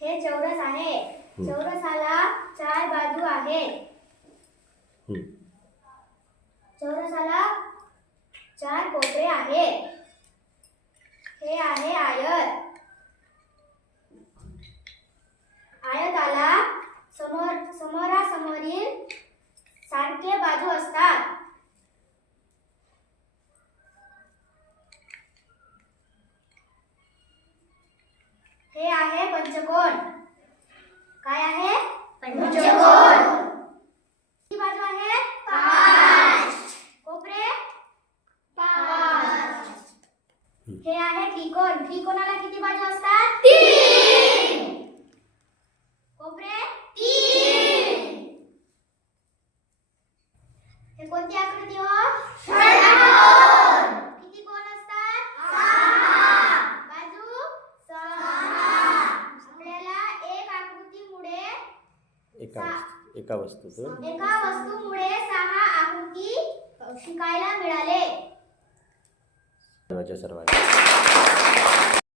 हे चौरस आहे. चौरसाला 4 बाजू आहेत. चौरसाला 4 कोपरे आहेत. हे आहे आयत. आयताला समोरासमोरील सारखे बाजू असतात. हे आहे पंचकोन. काय आहे? पंचकोन. किती बाजू आहेत? 5. कोपरे? 5. हे आहे त्रिकोण. त्रिकोणाला किती बाजू असतात? 3. कोपरे? 3. हे कोणती आकृती हो? षटकोन. किती कोण असतात? 6. बाजू? 6. आपल्याला एक आकृतीमुळे एका वस्तूमुळे 6 आकृती शिकायला मिळाले. सर्वांच्या सर्वांना